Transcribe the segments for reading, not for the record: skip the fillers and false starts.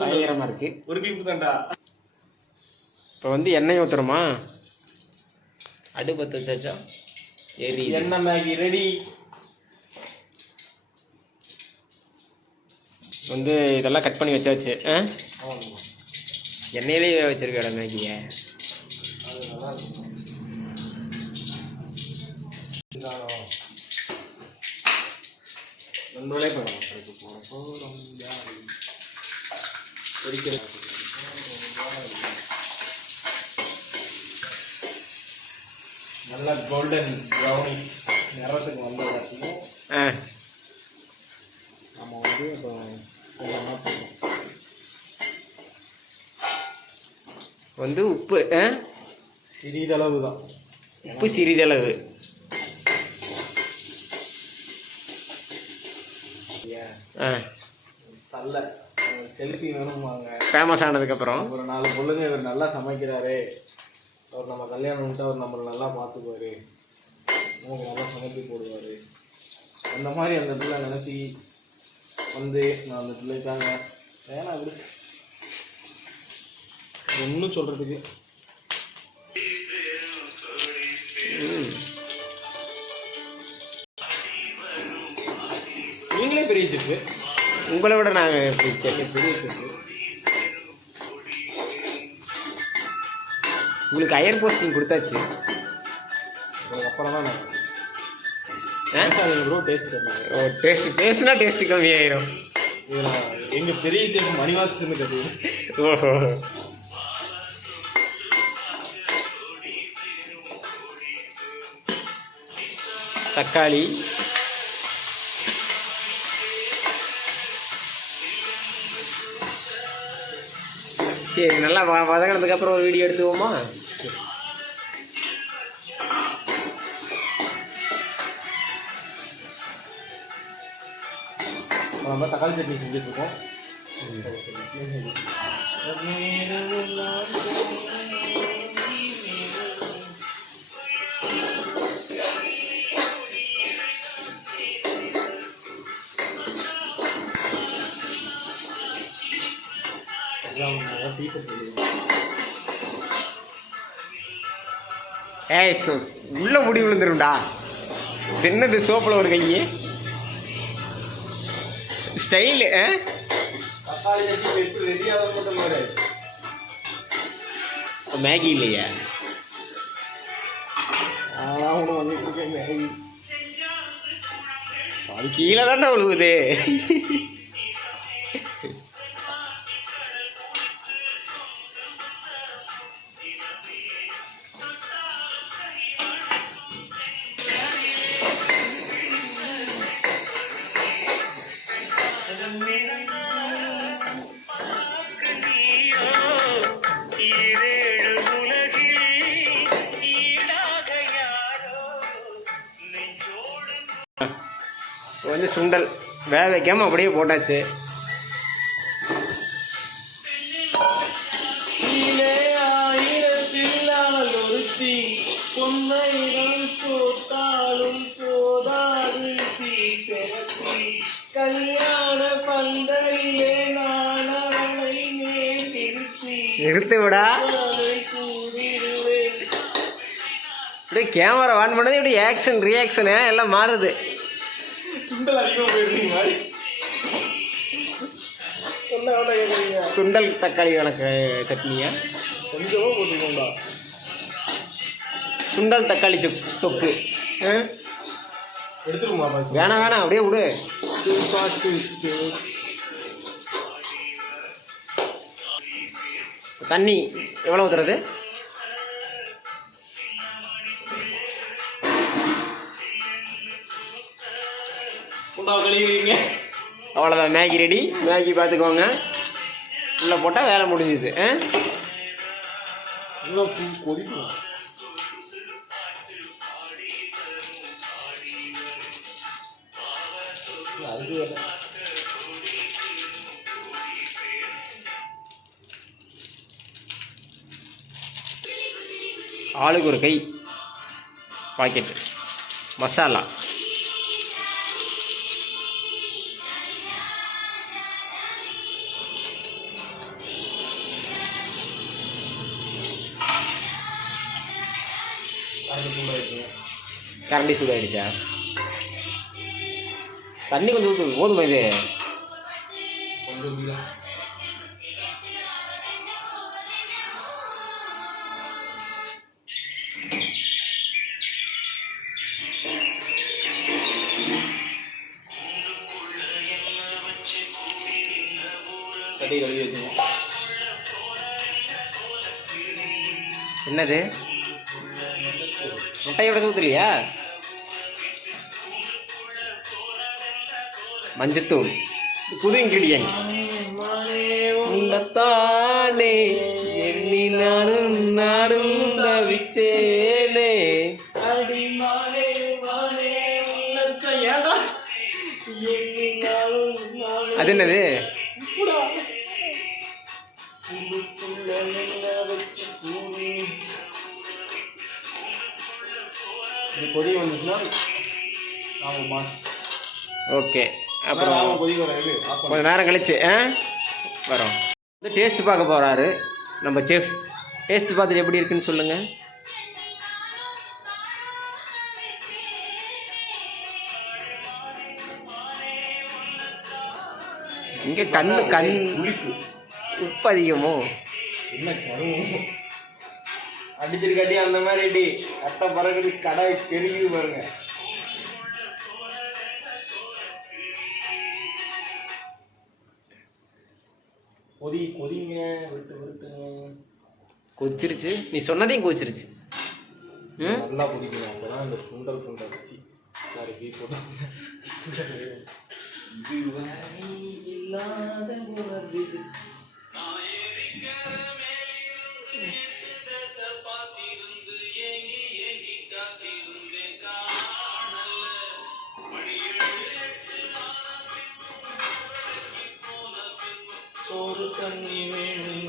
பயங்கரமா இருக்கு. ஒரு கிளிப்பு தான்டா. இப்போ வந்து எண்ணெய் ஊற்றுறோமா? அடுப்பத்து வச்சாச்சா? எண்ணெய் மேகி ரெடி. வந்து இதெல்லாம் கட் பண்ணி வச்சாச்சு. எண்ணெயிலேயே வச்சிருக்கா மேகியை. நண்பர்களே நல்லா கோல்டன் ப்ரௌனி நிறத்துக்கு வந்த வரைக்கும் நம்ம வந்து இப்போ வந்து உப்பு சிறிதளவு தான். உப்பு சிறிதளவு. நல்ல செல்ஃபி வேணுமாங்க. ஃபேமஸ் ஆனதுக்கப்புறம் ஒரு 4 பொண்ணுங்க இவர் நல்லா சமைக்கிறாரு, அவர் நம்ம கல்யாணம் பண்ணிட்டு அவர் நம்மளை நல்லா பார்த்துக்குவார், நமக்கு நல்லா சமைத்து போடுவார், அந்த மாதிரி அந்த பிள்ளை நினச்சி வந்து நான் அந்த பிள்ளைக்காங்க வேணா அப்படி ஒன்றும் சொல்கிறதுக்கு. நீங்களே பெரிய செப்பு, உங்களை விட நாங்கள் பெரிய செப்பு. உங்களுக்கு ஹையர் போஸ்டிங் கொடுத்தாச்சு. அப்புறம் தான் நான் ப்ரோ டேஸ்ட் கம்மி. டேஸ்ட்னா டேஸ்ட்டு கம்மியாயிரும். எங்கள் பெரிய செஃப் மணிவாசன்னு கட்டி. ஓஹோ. தக்காளி, சரி நல்லா வதங்கினதுக்கப்புறம் ஒரு வீடியோ எடுத்துவோமா? நம்ம தக்காளி சட்னி செஞ்சுட்ருக்கோம். ஏய் உள்ள முடி விழுந்துரும்டா. என்னது சோப்பில் ஒரு கையே ஸ்டைலு. மேகி இல்லையா? அது கீழே தானே விழுவுது. வந்து சுண்டல் வேக வைக்காம அப்படியே போட்டாச்சு. நிறுத்து விடா. இப்படியே கேமரா ஆன் பண்ணது இப்படி ஆக்ஷன் ரியாக்ஷனு எல்லாம் மாறுது. சுண்டல் தக்காளி வணக்கு சட்னியா? கொஞ்சமாக போட்டுக்கோண்டா. சுண்டல் தக்காளி தொக்கு எடுத்துருமா? வேணாம் வேணாம் அப்படியே விடு. தண்ணி எவ்வளோ ஊற்றுறது? அவ்வளோதான், மேகி ரெடி. மேகி பார்த்துக்கோங்க, உள்ளே போட்டால் வேலை முடிஞ்சுது. கொதிக்கும். ஆளுக்கு ஒரு கை. பாக்கெட்டு மசாலா. கரண்டி சூடாயிடுச்சா? தண்ணி கொஞ்சம் ஊற்று, போதுமா இது? கொஞ்சம் சட்டி கழுவி வச்சுக்கோங்க. என்னது முட்டையோட ஊற்றலையா? மஞ்சத்தூள், புது இன்க்ரீடியன்ஸ். உன்னத்தானே எண்ணி நானும் நானும் தவிச்சேனே. அது என்னது? இது கொதி வந்துச்சுன்னா நாங்கள் மாஸ். ஓகே, அப்புறம் கொதி வர இது கொஞ்சம் நேரம் கழிச்சு வரோம். டேஸ்ட் பார்க்க போகிறாரு நம்ம செஃப். டேஸ்ட் பார்த்துட்டு எப்படி இருக்குன்னு சொல்லுங்கள். இங்கே கண் உப்பு அதிகமோ என்ன கருவும் அடிச்சிருக்காட்டி அந்த மாதிரி அடி கட்டை பறகுது, கடை பெருகிது பாருங்க. கொதிங்க, விட்டுங்க. கொதிச்சிருச்சு, நீ சொன்னதையும் கொதிச்சிருச்சு. நல்லா கொதிக்கணும், அப்போதான் இந்த சுண்டல் அரிசி சாரி பீ போட்டு இல்லாத ஒரு தண்ணி வேணும்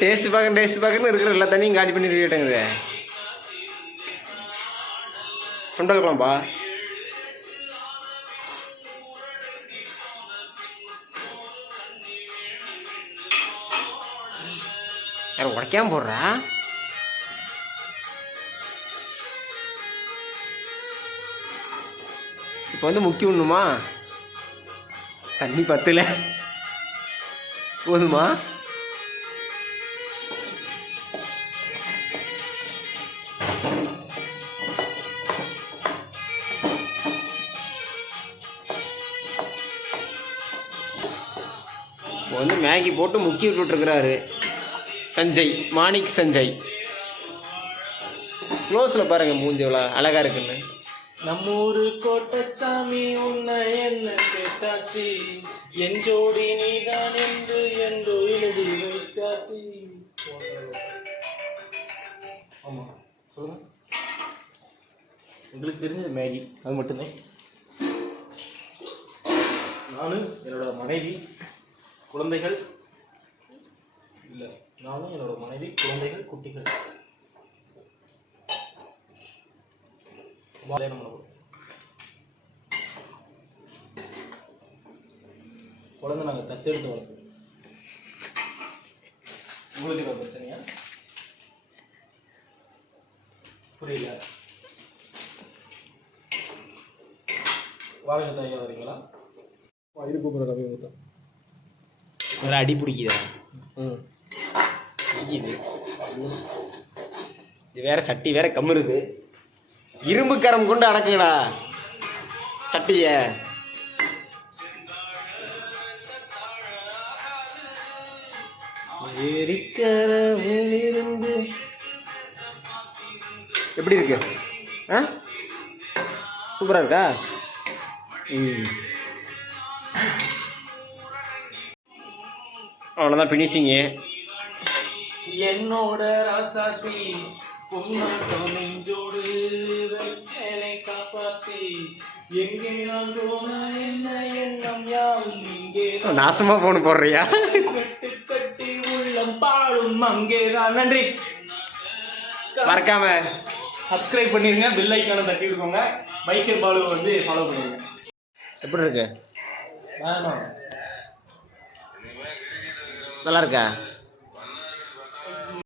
டேஸ்ட் பார்க்கன்னு இருக்கிற எல்லா தண்ணியும் காலி பண்ணி கேட்டேங்குது. சுண்டல் குழம்பா? யாரும் உடைக்காம போடுறா? இப்போ வந்து முக்கி விடணுமா? தண்ணி பத்தல, போதுமா? வந்து மேகி போட்டு முக்கி விட்டுருக்கிறாரு சஞ்சய், மாணிக் சஞ்சய். க்ளோஸில் பாருங்க மூஞ்சி எவ்வளோ அழகா இருக்குன்னு. நம்ம ஊரு கோட்டச்சாமி உன்னை என்ன கேட்டாச்சு, என் ஜோடி நீதான் என்று என்றோ எழுதி வைத்தாச்சு. ஆமா சொல்லுங்க. உங்களுக்கு தெரிஞ்சது மேகி அது மட்டும்தான். நானும் என்னோட மனைவி குழந்தைகள் இல்லை, நானும் என்னோட மனைவி குழந்தைகள் குட்டிகள் குழந்தை நாங்கள் தத்தெடுத்து வளர்ப்போம். உங்களுக்கு என்ன பிரச்சனையா? புரியல. வாடகை தாயா வரீங்களா? இது கூப்பிட்ற கவி ஊற்ற வேற அடி பிடிக்குதா? இது வேற சட்டி வேற கம்முருது. இரும்பு கரம் கொண்டு அடக்குங்கடா சட்டிய. எப்படி இருக்கு? சூப்பரா இருக்கா? அவ்வளோதான் ஃபினிஷிங்கு. என்னோட ராசாத்தி பொன்னாட்டம் நெஞ்சோடு என்னை காப்பாத்தி எங்கே நான் போன என்ன எண்ணம் யாவும் இங்கே நாசமா போன போடுறியா? உண்மை அங்கே தான். நன்றி. மறக்காம சப்ஸ்கிரைப் பண்ணிருங்க, பெல் ஐக்கானை தட்டி விடுங்க, பைக்கர் பாலு வந்து ஃபாலோ பண்ணுங்க. எப்படி இருக்கு? வேணாம். நல்லா இருக்கா?